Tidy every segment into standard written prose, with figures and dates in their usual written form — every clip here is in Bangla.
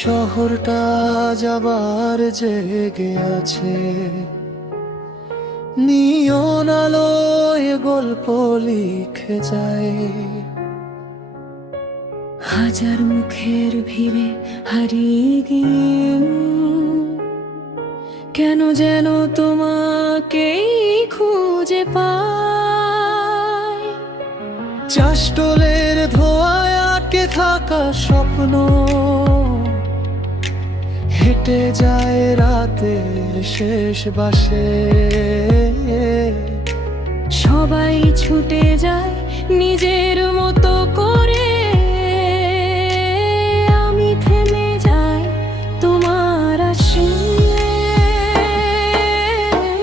শহরটা যাবার জেগে আছে, নিয়ন আলোয় গল্প লিখে যায়। হাজার মুখের ভিড়ে হারিয়ে গিয়ে কেন যেন তোমাকেই খুঁজে পাই। চাষটোলের ধোঁয়ায় আটকে থাকা স্বপ্ন হেঁটে যায় রাতের শেষ বাসে। সবাই ছুটে যায় নিজের মতো করে, আমি থেমে যাই তোমার আশে।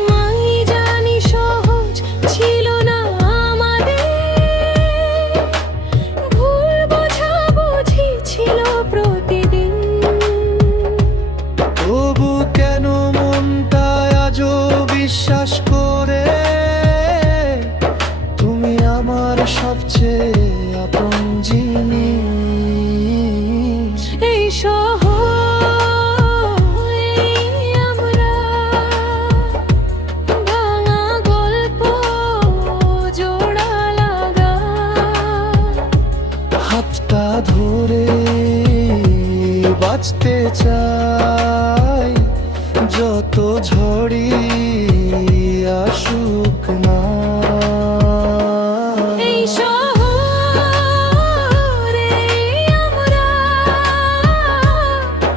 মাই জানি সহজ ছিল না আমাদের, ভুল বোঝাবুঝি ছিল প্রতিদিন। তবু কেন মনটা আজও বিশ্বাস করে তুমি আমার সবচেয়ে আপন জিনিস। এই শহরে আমরা ভাঙা গল্প জোড়া লাগা, হাতটা ধরে বাঁচতে চাই যত ঝড়ি আসুক না। এই শহরে আমরা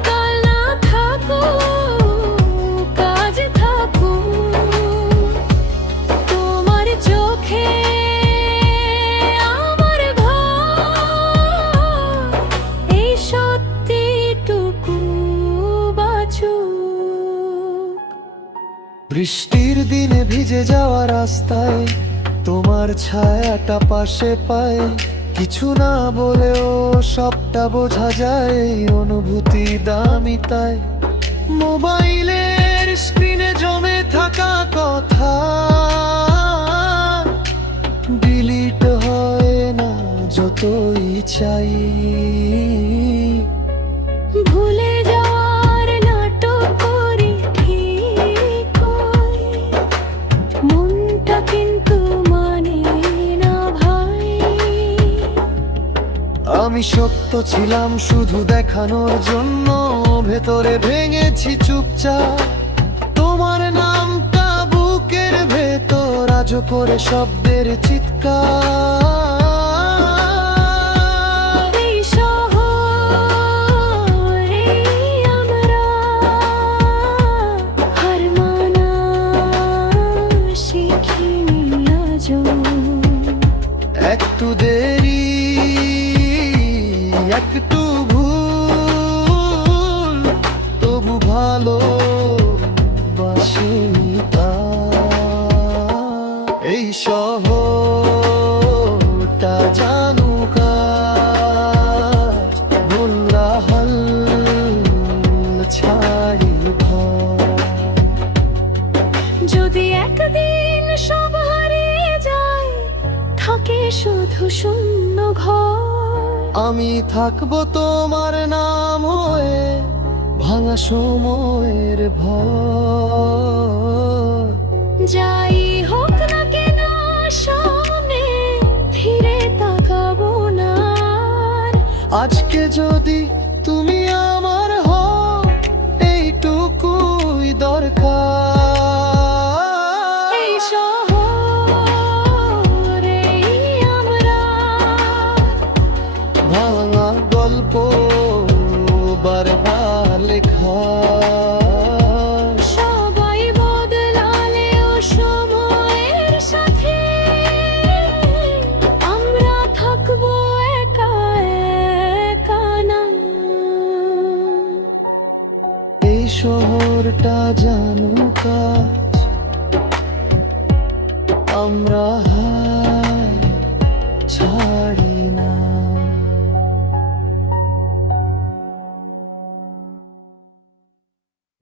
কাল না থাকুক কাজ থাকুক, তোমার চোখে আমার ঘর, এই সত্যিটুকু বাঁচুক। বৃষ্টির দিনে ভিজে যাওয়া রাস্তায় তোমার ছায়াটা পাশে পায়, কিছু না বলেও সবটা বোঝা যায়, এই অনুভূতি দামি তাই। মোবাইলের স্ক্রিনে জমে থাকা কথা ডিলিট হয় না যতই চাই। ভুলে যাওয়ার নাটক করি ঠিকই, মনটা কিন্তু মানে না ভাই। আমি সত্য ছিলাম শুধু দেখানোর জন্য, ভেতরে ভেঙেছি চুপচাপ। তোমার নামটা বুকের ভেতর আজও করে শব্দের চিৎকার। এই শহরে আমরা হার মানা শিখিনি আজও। একটু দেরি একটু ভুল তবু ভালো বাসিনি তা। এই শহরটা জানুক আজ ভুলরা হাল ছাড়ি ঘর। যদি একদিন সব হারিয়ে যায়, থাকে শুধু শূন্য ঘর, আমি থাকবো তোমার নাম হয়ে ভাঙা সময়ের ভর। যাই হোক না কেন সামনে ফিরে তাকাবো না আর। আজকে যদি তুমি আমার হও এইটুকুই দরকার। এই শহরে আমরা ভাঙা গল্প বারবার লেখা, সবাই বদলালেও সময়ের সাথে আমরা থাকবো একা একা না। এই শহরটা জানুক আজ আমরা